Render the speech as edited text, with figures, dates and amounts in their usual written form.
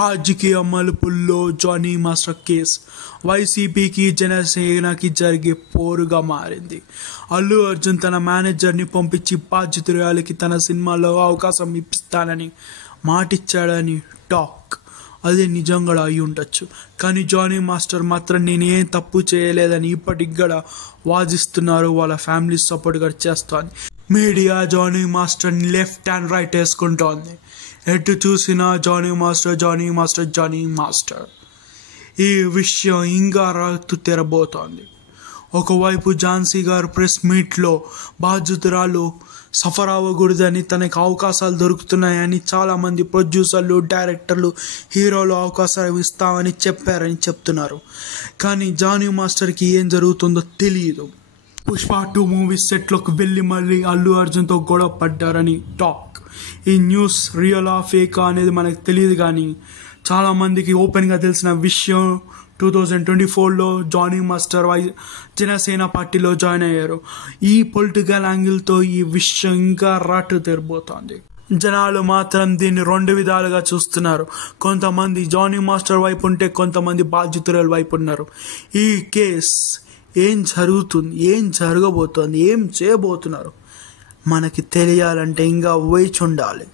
రాజకీయ మలుపుల్లో Johnny master case వైసీపీకి జనసేనకి జరిగే పోరుగా మారింది. అల్లు అర్జున్ తన మేనేజర్ని పంపించి బాధ్యతలకి తన సినిమాలో అవకాశం ఇప్పిస్తానని మాటిచ్చాడని టాక్. అది నిజంగా అయి ఉండొచ్చు. కానీ జానీ మాస్టర్ మాత్రం నేనేం తప్పు చేయలేదని ఇప్పటికి కూడా వాదిస్తున్నారు. వాళ్ళ ఫ్యామిలీ సపోర్ట్ కూడా చేస్తోంది. మీడియా జానీ మాస్టర్ని లెఫ్ట్ అండ్ రైట్ వేసుకుంటోంది. ఎటు చూసినా జానీ మాస్టర్. ఈ విషయం ఇంకా రాతు తెరబోతోంది. ఒకవైపు ఝాన్సీ గారు ప్రెస్ మీట్లో బాధ్యతరాలు సఫర్ అవ్వకూడదని, తనకు అవకాశాలు దొరుకుతున్నాయని చాలామంది ప్రొడ్యూసర్లు, డైరెక్టర్లు, హీరోలు అవకాశాలు ఇస్తామని చెప్పారని చెప్తున్నారు. కానీ జానీ మాస్టర్కి ఏం జరుగుతుందో తెలియదు. పుష్ప 2 మూవీ సెట్లోకి వెళ్ళి మళ్ళీ అల్లు అర్జున్తో గొడవ పడ్డారని టాక్. ఈ న్యూస్ రియలా ఫేకా అనేది మనకు తెలియదు. కానీ చాలామందికి ఓపెన్గా తెలిసిన విషయం 2024లో జానీ మాస్టర్ జనసేన పార్టీలో జాయిన్ అయ్యారు. ఈ పొలిటికల్ యాంగిల్తో ఈ విషయం ఇంకా రాటు తెరబోతోంది. జనాలు మాత్రం దీన్ని 2 విధాలుగా చూస్తున్నారు. కొంతమంది జానీ మాస్టర్ వైపు ఉంటే, కొంతమంది బాధ్యతల వైపు ఉన్నారు. ఈ కేస్ ఏం జరుగుతుంది, ఏం జరగబోతోంది, ఏం చేయబోతున్నారు మనకి తెలియాలంటే ఇంకా వేచి ఉండాలి.